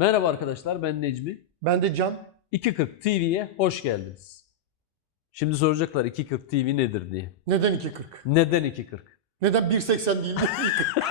Merhaba arkadaşlar ben Necmi. Ben de Can. 240 TV'ye hoş geldiniz. Şimdi soracaklar 240 TV nedir diye. Neden 2.40? Neden 240? Neden 1.80 değil de 2.40?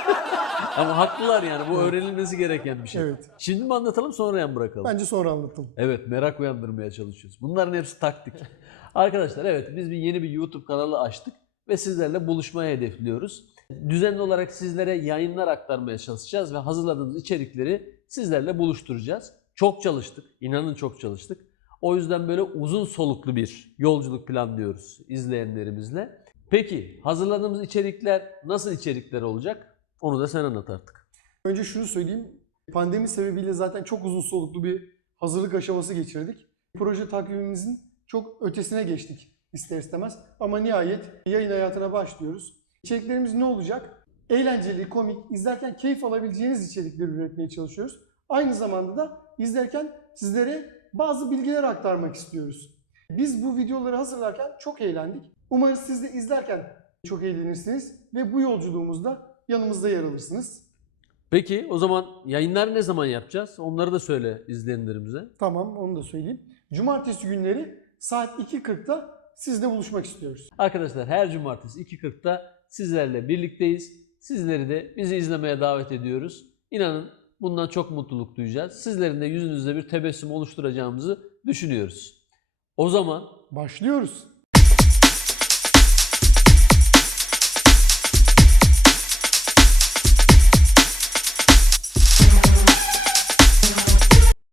Ama haklılar yani bu öğrenilmesi gereken bir şey. evet. Şimdi mi anlatalım sonra mı bırakalım? Bence sonra anlatalım. Evet merak uyandırmaya çalışıyoruz. Bunların hepsi taktik. Arkadaşlar evet biz bir yeni bir YouTube kanalı açtık ve sizlerle buluşmayı hedefliyoruz. Düzenli olarak sizlere yayınlar aktarmaya çalışacağız ve hazırladığımız içerikleri sizlerle buluşturacağız. Çok çalıştık, inanın çok çalıştık. O yüzden böyle uzun soluklu bir yolculuk planlıyoruz izleyenlerimizle. Peki hazırladığımız içerikler nasıl içerikler olacak? Onu da sen anlat artık. Önce şunu söyleyeyim. Pandemi sebebiyle zaten çok uzun soluklu bir hazırlık aşaması geçirdik. Proje takvimimizin çok ötesine geçtik ister istemez. Ama nihayet yayın hayatına başlıyoruz. İçeriklerimiz ne olacak? Eğlenceli, komik, izlerken keyif alabileceğiniz içerikleri üretmeye çalışıyoruz. Aynı zamanda da izlerken sizlere bazı bilgiler aktarmak istiyoruz. Biz bu videoları hazırlarken çok eğlendik. Umarız siz de izlerken çok eğlenirsiniz ve bu yolculuğumuzda yanımızda yer alırsınız. Peki o zaman yayınları ne zaman yapacağız? Onları da söyle izleyenlerimize. Tamam onu da söyleyeyim. Cumartesi günleri saat 2.40'da sizle buluşmak istiyoruz. Arkadaşlar her cumartesi 2.40'da sizlerle birlikteyiz. Sizleri de bizi izlemeye davet ediyoruz. İnanın bundan çok mutluluk duyacağız. Sizlerin de yüzünüzde bir tebessüm oluşturacağımızı düşünüyoruz. O zaman Başlıyoruz.